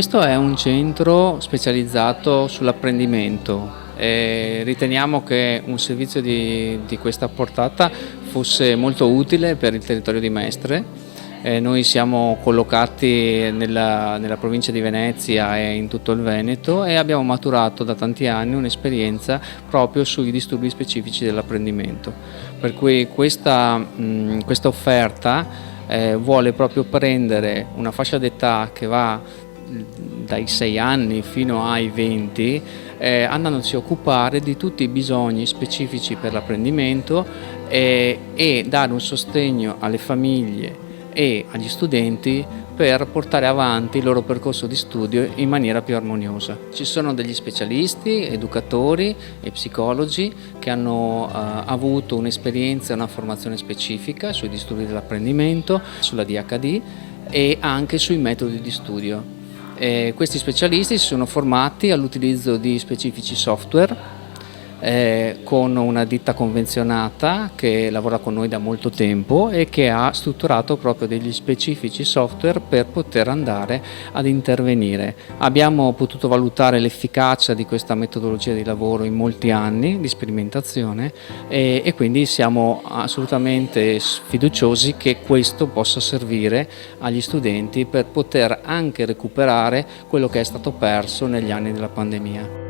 Questo è un centro specializzato sull'apprendimento e riteniamo che un servizio di questa portata fosse molto utile per il territorio di Mestre. Noi siamo collocati nella provincia di Venezia e in tutto il Veneto e abbiamo maturato da tanti anni un'esperienza proprio sui disturbi specifici dell'apprendimento. Per cui questa offerta vuole proprio prendere una fascia d'età che va dai 6 anni fino ai 20, andandosi a occupare di tutti i bisogni specifici per l'apprendimento e dare un sostegno alle famiglie e agli studenti per portare avanti il loro percorso di studio in maniera più armoniosa. Ci sono degli specialisti, educatori e psicologi che hanno avuto un'esperienza e una formazione specifica sui disturbi dell'apprendimento, sulla DHD e anche sui metodi di studio. Questi specialisti si sono formati all'utilizzo di specifici software con una ditta convenzionata che lavora con noi da molto tempo e che ha strutturato proprio degli specifici software per poter andare ad intervenire. Abbiamo potuto valutare l'efficacia di questa metodologia di lavoro in molti anni di sperimentazione e quindi siamo assolutamente fiduciosi che questo possa servire agli studenti per poter anche recuperare quello che è stato perso negli anni della pandemia.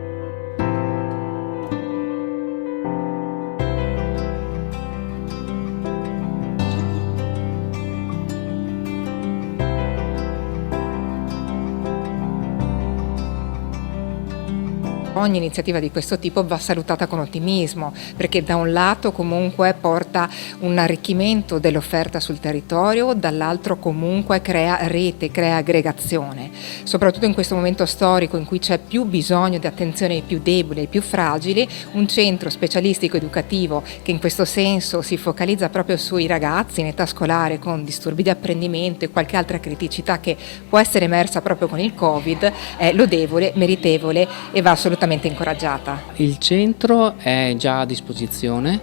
Ogni iniziativa di questo tipo va salutata con ottimismo, perché da un lato comunque porta un arricchimento dell'offerta sul territorio, dall'altro comunque crea rete, crea aggregazione. Soprattutto in questo momento storico in cui c'è più bisogno di attenzione ai più deboli, ai più fragili, un centro specialistico educativo che in questo senso si focalizza proprio sui ragazzi in età scolare con disturbi di apprendimento e qualche altra criticità che può essere emersa proprio con il Covid, è lodevole, meritevole e va assolutamente incoraggiata. Il centro è già a disposizione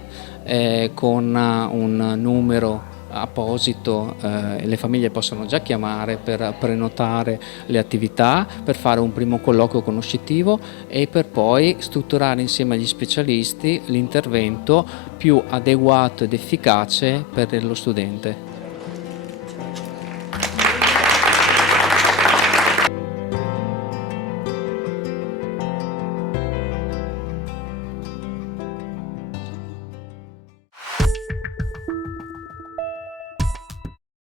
con un numero apposito, le famiglie possono già chiamare per prenotare le attività, per fare un primo colloquio conoscitivo e per poi strutturare insieme agli specialisti l'intervento più adeguato ed efficace per lo studente.